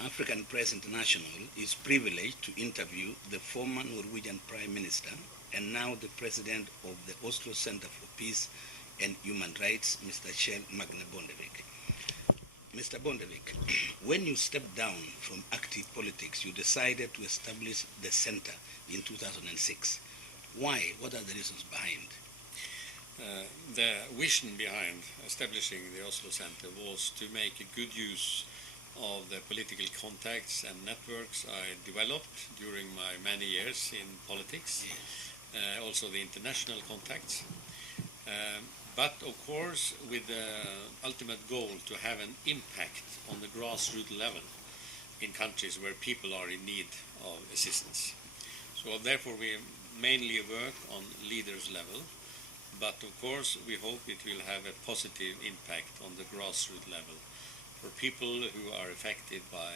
African Press International is privileged to interview the former Norwegian Prime Minister and now the President of the Oslo Center for Peace and Human Rights, Mr. Kjell Magne Bondevik. Mr. Bondevik, when you stepped down from active politics, you decided to establish the center in 2006. Why? What are the reasons behind? The vision behind establishing the Oslo Center was to make a good use of the political contacts and networks I developed during my many years in politics, also the international contacts, but of course with the ultimate goal to have an impact on the grassroots level in countries where people are in need of assistance. So therefore we mainly work on leaders level, but of course we hope it will have a positive impact on the grassroots level for people who are affected by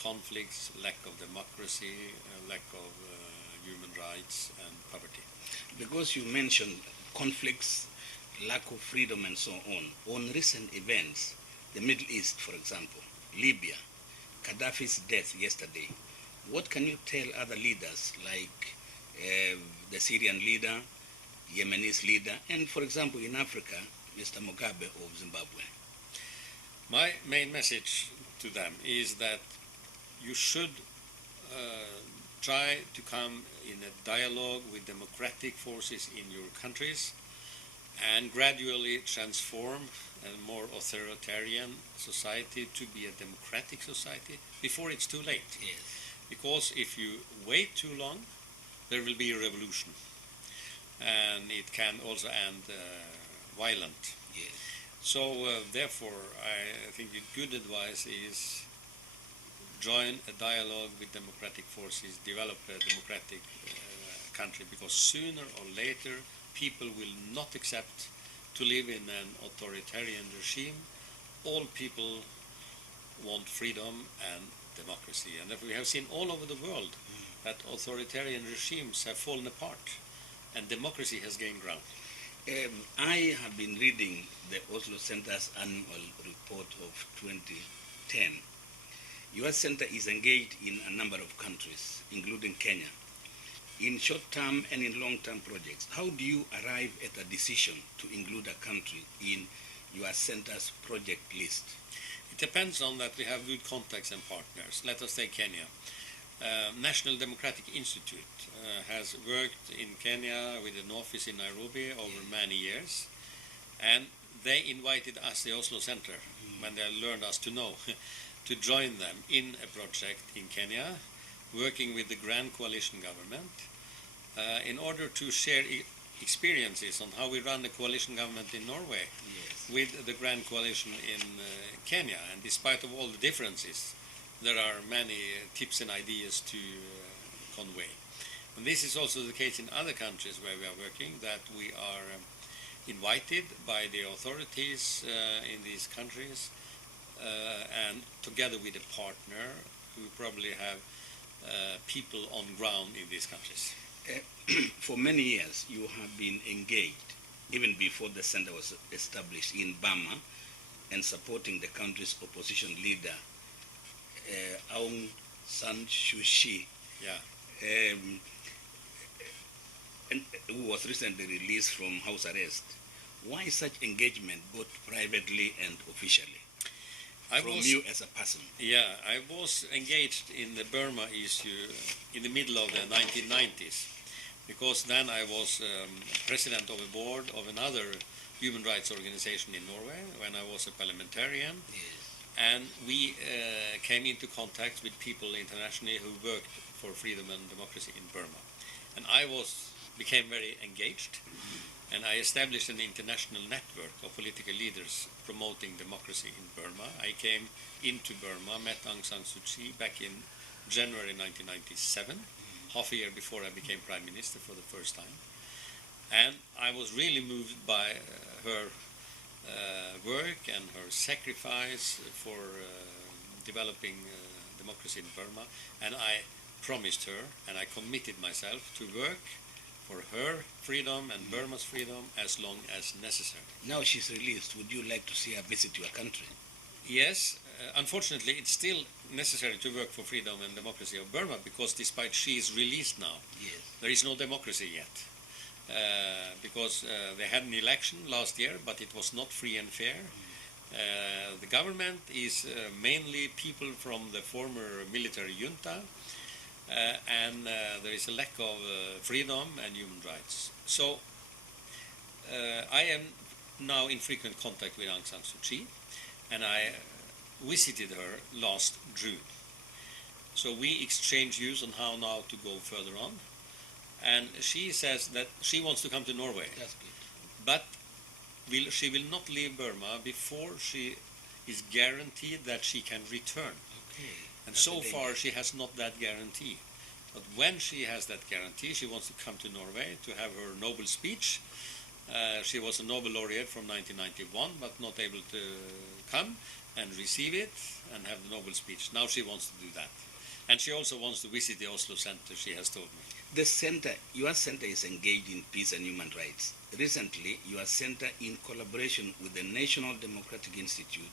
conflicts, lack of democracy, lack of human rights and poverty. Because you mentioned conflicts, lack of freedom and so on recent events, the Middle East for example, Libya, Gaddafi's death yesterday, what can you tell other leaders like the Syrian leader, Yemenese leader, and for example in Africa, Mr. Mugabe of Zimbabwe? My main message to them is that you should try to come in a dialogue with democratic forces in your countries and gradually transform a more authoritarian society to be a democratic society before it's too late. Yes. Because if you wait too long, there will be a revolution. And it can also end violent. Yes. So therefore, I think a good advice is join a dialogue with democratic forces, develop a democratic country, because sooner or later people will not accept to live in an authoritarian regime. All people want freedom and democracy, and we have seen all over the world that authoritarian regimes have fallen apart and democracy has gained ground. I have been reading the Oslo Center's annual report of 2010. Your center is engaged in a number of countries, including Kenya, in short-term and in long-term projects. How do you arrive at a decision to include a country in your center's project list? It depends on that we have good contacts and partners. Let us take Kenya. National Democratic Institute has worked in Kenya with an office in Nairobi over many years, and they invited us, the Oslo Center, when they learned us to know, to join them in a project in Kenya, working with the Grand Coalition government, in order to share experiences on how we run the coalition government in Norway with the Grand Coalition in Kenya. And despite of all the differences, there are many tips and ideas to convey. And this is also the case in other countries where we are working, that we are invited by the authorities in these countries and together with a partner who probably have people on ground in these countries. For many years you have been engaged, even before the center was established, in Burma and supporting the country's opposition leader Aung San Suu Kyi, and who was recently released from house arrest. Why such engagement, both privately and officially, you as a person? Yeah, I was engaged in the Burma issue in the middle of the 1990s, because then I was president of a board of another human rights organization in Norway when I was a parliamentarian. Yes. And we came into contact with people internationally who worked for freedom and democracy in Burma. And I became very engaged, and I established an international network of political leaders promoting democracy in Burma. I came into Burma, met Aung San Suu Kyi back in January 1997, half a year before I became Prime Minister for the first time. And I was really moved by her work and her sacrifice for developing democracy in Burma, and I promised her and I committed myself to work for her freedom and Burma's freedom as long as necessary. Now she's released. Would you like to see her visit your country? Yes, unfortunately, it's still necessary to work for freedom and democracy of Burma, because despite she is released now, Yes. there is no democracy yet. Because they had an election last year, but it was not free and fair. The government is mainly people from the former military junta, and there is a lack of freedom and human rights. So I am now in frequent contact with Aung San Suu Kyi, and I visited her last June. So we exchange views on how now to go further on. And she says that she wants to come to Norway. That's good. But she will not leave Burma before she is guaranteed that she can return. Okay. And That's so the far danger. she has not that guarantee. But when she has that guarantee, she wants to come to Norway to have her Nobel speech. She was a Nobel laureate from 1991, but not able to come and receive it and have the Nobel speech. Now she wants to do that. And she also wants to visit the Oslo Center, she has told me. The center, your center is engaged in peace and human rights. Recently, your center, in collaboration with the National Democratic Institute,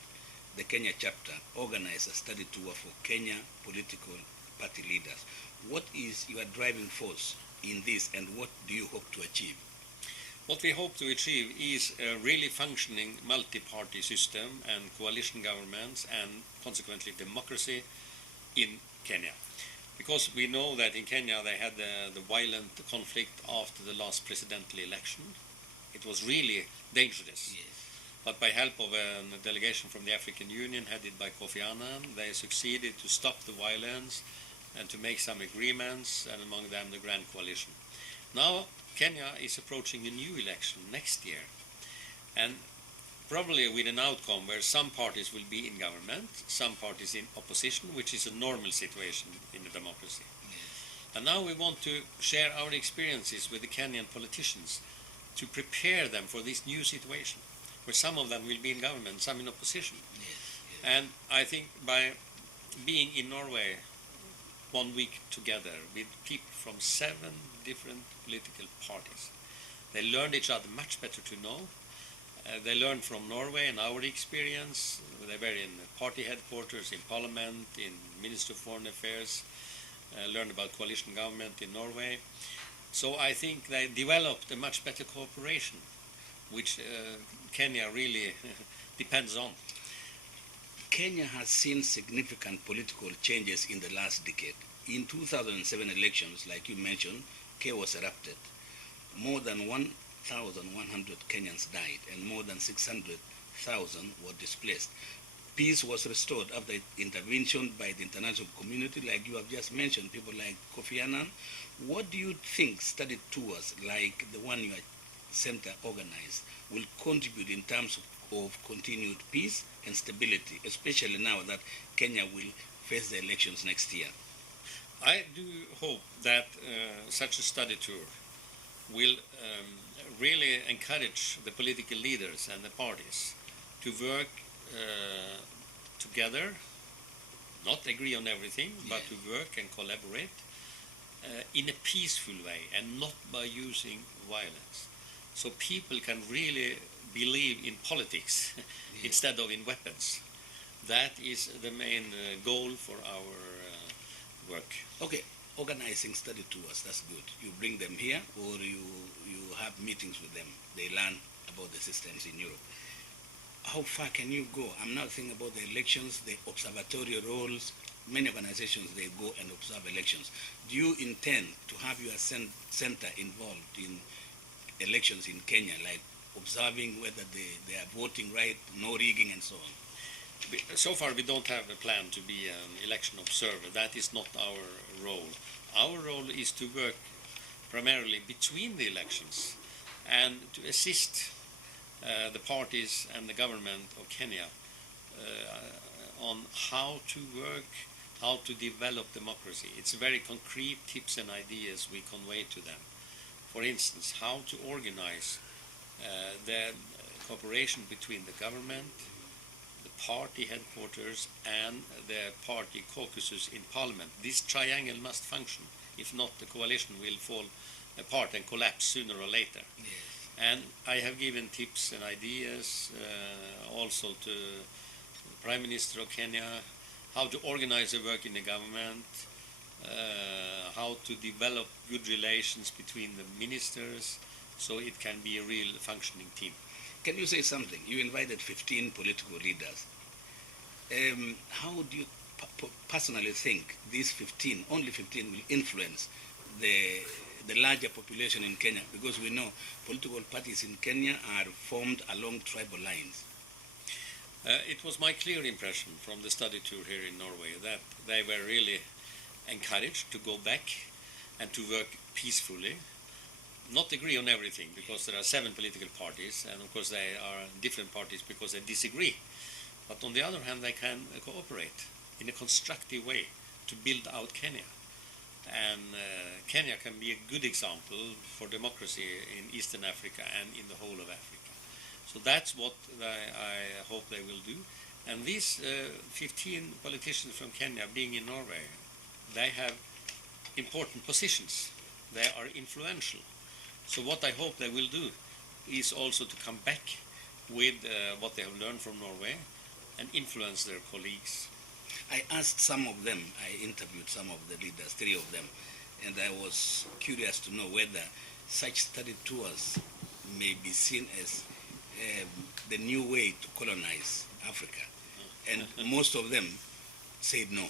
the Kenya chapter, organized a study tour for Kenya political party leaders. What is your driving force in this, and what do you hope to achieve? What we hope to achieve is a really functioning multi-party system and coalition governments, and consequently democracy in Kenya. Because we know that in Kenya they had the violent conflict after the last presidential election. It was really dangerous. Yes. But by help of a delegation from the African Union headed by Kofi Annan, they succeeded to stop the violence and to make some agreements, and among them the Grand Coalition. Now Kenya is approaching a new election next year, and probably with an outcome where some parties will be in government, some parties in opposition, which is a normal situation in a democracy. Yes. And now we want to share our experiences with the Kenyan politicians to prepare them for this new situation, where some of them will be in government, some in opposition. Yes. Yes. And I think by being in Norway 1 week together with people from 7 different political parties, they learned each other much better to know. They learned from Norway and our experience. They were in party headquarters, in parliament, in Ministry of Foreign Affairs, learned about coalition government in Norway. So I think they developed a much better cooperation, which Kenya really depends on. Kenya has seen significant political changes in the last decade. In 2007 elections, like you mentioned, chaos erupted. More than 1,100 Kenyans died, and more than 600,000 were displaced. Peace was restored after intervention by the international community, like you have just mentioned, people like Kofi Annan. What do you think study tours like the one your center organized will contribute in terms of continued peace and stability, especially now that Kenya will face the elections next year? I do hope that such a study tour will really encourage the political leaders and the parties to work together, not agree on everything, but to work and collaborate in a peaceful way and not by using violence. So people can really believe in politics instead of in weapons. That is the main goal for our work. Okay, organizing study tours, that's good. You bring them here, or you have meetings with them. They learn about the systems in Europe. How far can you go? I'm now thinking about the elections, the observatory roles. Many organizations, they go and observe elections. Do you intend to have your center involved in elections in Kenya, like observing whether they are voting right, no rigging, and so on? So far, we don't have a plan to be an election observer. That is not our role. Our role is to work primarily between the elections and to assist the parties and the government of Kenya on how to work, how to develop democracy. It's very concrete tips and ideas we convey to them. For instance, how to organize the cooperation between the government, party headquarters, and the party caucuses in parliament. This triangle must function. If not, the coalition will fall apart and collapse sooner or later. Yes. And I have given tips and ideas also to Prime Minister of Kenya, how to organize the work in the government, how to develop good relations between the ministers, so it can be a real functioning team. Can you say something? You invited 15 political leaders. How do you personally think these 15, only 15, will influence the larger population in Kenya? Because we know political parties in Kenya are formed along tribal lines. It was my clear impression from the study tour here in Norway that they were really encouraged to go back and to work peacefully, not agree on everything, because there are 7 political parties, and of course they are different parties because they disagree. But on the other hand, they can cooperate in a constructive way to build out Kenya. And Kenya can be a good example for democracy in Eastern Africa and in the whole of Africa. So that's what I hope they will do. And these 15 politicians from Kenya being in Norway, they have important positions. They are influential. So what I hope they will do is also to come back with what they have learned from Norway and influence their colleagues. I asked some of them, I interviewed some of the leaders, 3 of them, and I was curious to know whether such study tours may be seen as the new way to colonize Africa. And most of them said no.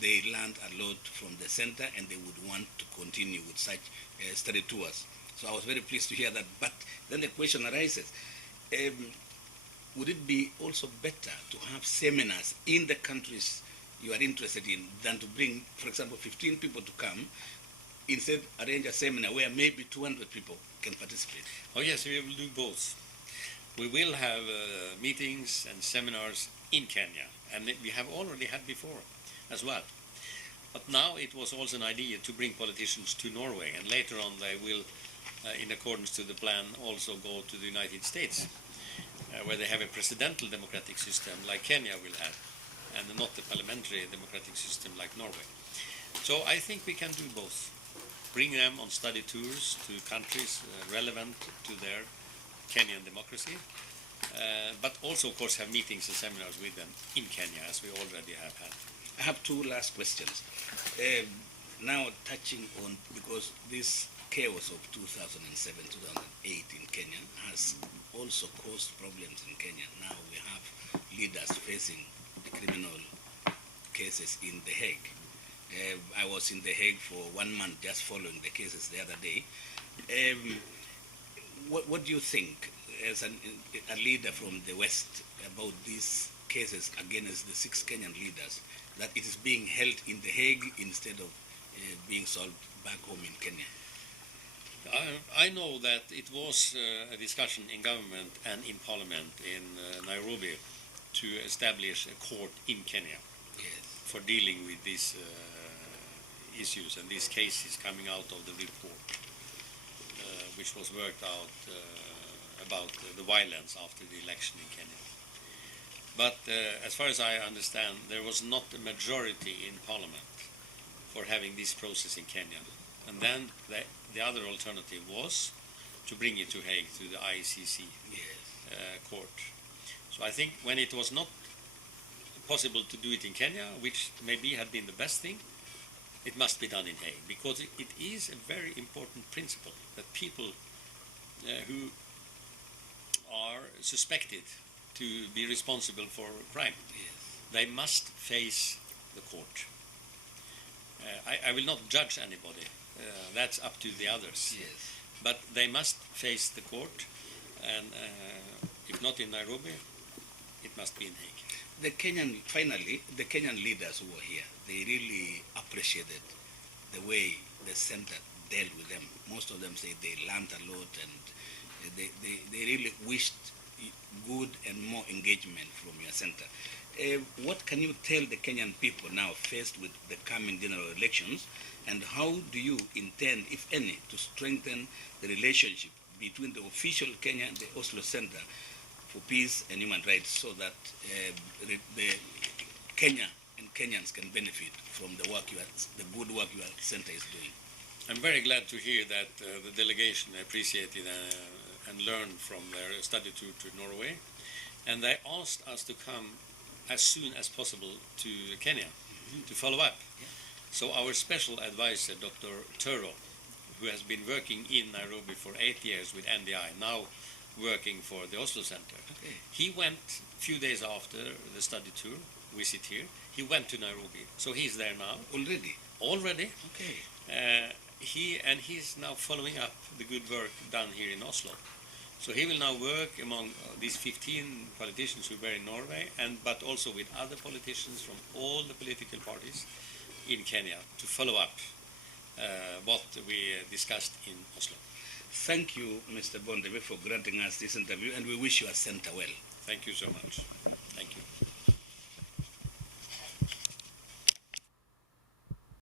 They learned a lot from the center and they would want to continue with such study tours. So I was very pleased to hear that. But then the question arises, would it be also better to have seminars in the countries you are interested in than to bring, for example, 15 people to come, instead arrange a seminar where maybe 200 people can participate? Oh yes, we will do both. We will have meetings and seminars in Kenya, and we have already had before as well. But now it was also an idea to bring politicians to Norway, and later on they will, in accordance to the plan, also go to the United States, where they have a presidential democratic system like Kenya will have, and not a parliamentary democratic system like Norway. So I think we can do both. Bring them on study tours to countries relevant to their Kenyan democracy, but also, of course, have meetings and seminars with them in Kenya, as we already have had. I have 2 last questions. Now touching on, because this chaos of 2007-2008 in Kenya has also caused problems in Kenya. Now we have leaders facing the criminal cases in The Hague. I was in The Hague for 1 month just following the cases the other day. What do you think, as a leader from the West, about these cases against the 6 Kenyan leaders, that it is being held in The Hague instead of being solved back home in Kenya? I know that it was a discussion in government and in parliament in Nairobi to establish a court in Kenya for dealing with these issues and these cases coming out of the report, which was worked out about the violence after the election in Kenya. But as far as I understand, there was not a majority in parliament for having this process in Kenya. And then the other alternative was to bring it to Hague, to the ICC court. So I think when it was not possible to do it in Kenya, which maybe had been the best thing, it must be done in Hague, because it is a very important principle that people who are suspected to be responsible for crime, they must face the court. I will not judge anybody. That's up to the others. But they must face the court, and if not in Nairobi, it must be in Hague. The Kenyan leaders who were here, they really appreciated the way the center dealt with them. Most of them say they learned a lot, and they really wished good and more engagement from your center. What can you tell the Kenyan people now faced with the coming general elections, and how do you intend, if any, to strengthen the relationship between the official Kenya and the Oslo Center for Peace and Human Rights, so that the Kenya and Kenyans can benefit from the work the good work your center is doing? I'm very glad to hear that the delegation appreciated and learned from their study tour to Norway, and they asked us to come as soon as possible to Kenya to follow up. Yeah. So our special advisor, Dr. Turo, who has been working in Nairobi for 8 years with NDI, now working for the Oslo Center, Okay. he went a few days after the study tour visit here. He went to Nairobi, so he's there now Already? already. Okay. He's now following up the good work done here in Oslo. So he will now work among these 15 politicians who were in Norway, but also with other politicians from all the political parties in Kenya to follow up what we discussed in Oslo. Thank you, Mr. Bondevik, for granting us this interview, and we wish you a center well. Thank you so much. Thank you.